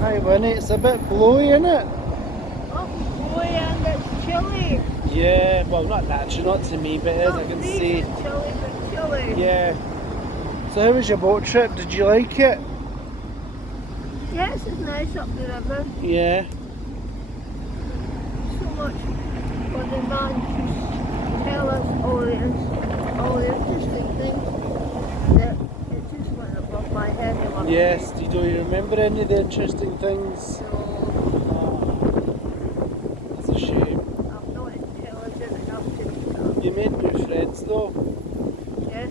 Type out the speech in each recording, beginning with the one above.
Hi Winnie, it's a bit blowy, isn't it? Oh, boy, and it's chilly. Yeah, well not naturally, not to me, but as I can see. Chilly, but chilly. Yeah. So how was your boat trip? Did you like it? Yes, it's nice up the river. Yeah. So much for the man to tell us all the interesting things that it just went above my head. Yes, do you remember any of the interesting things? So That's a shame. I'm not intelligent enough to You made new friends though. Yes.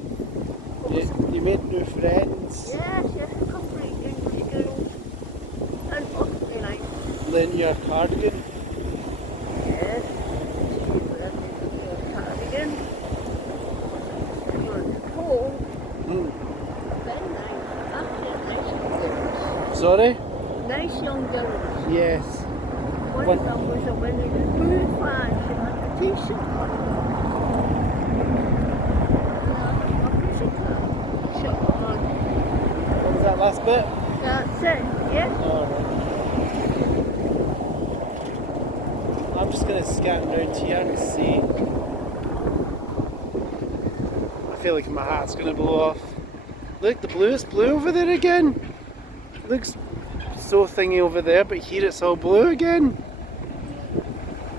You made new friends. Yes, a couple of English girls. And awfully nice. Lent you your cardigan. Yes. She put them in your cardigan. You were cold. Very nice. Actually, nice young girls. Sorry? Nice young girls. Yes. One of them was a Winnie the Pooh fan. She had a t-shirt on. And a pussycat shirt on. What was that last bit? That's it, yes? Alright. I'm just going to scan around here and see. I feel like my hat's going to blow off. Look, the bluest blue over there again. It looks so thingy over there, but here it's all blue again.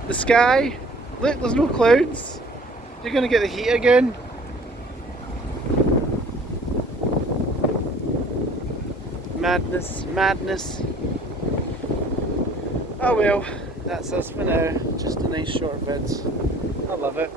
The sky, look, there's no clouds. You're going to get the heat again. Madness, madness. Oh well, that's us for now. Just a nice short vid. I love it.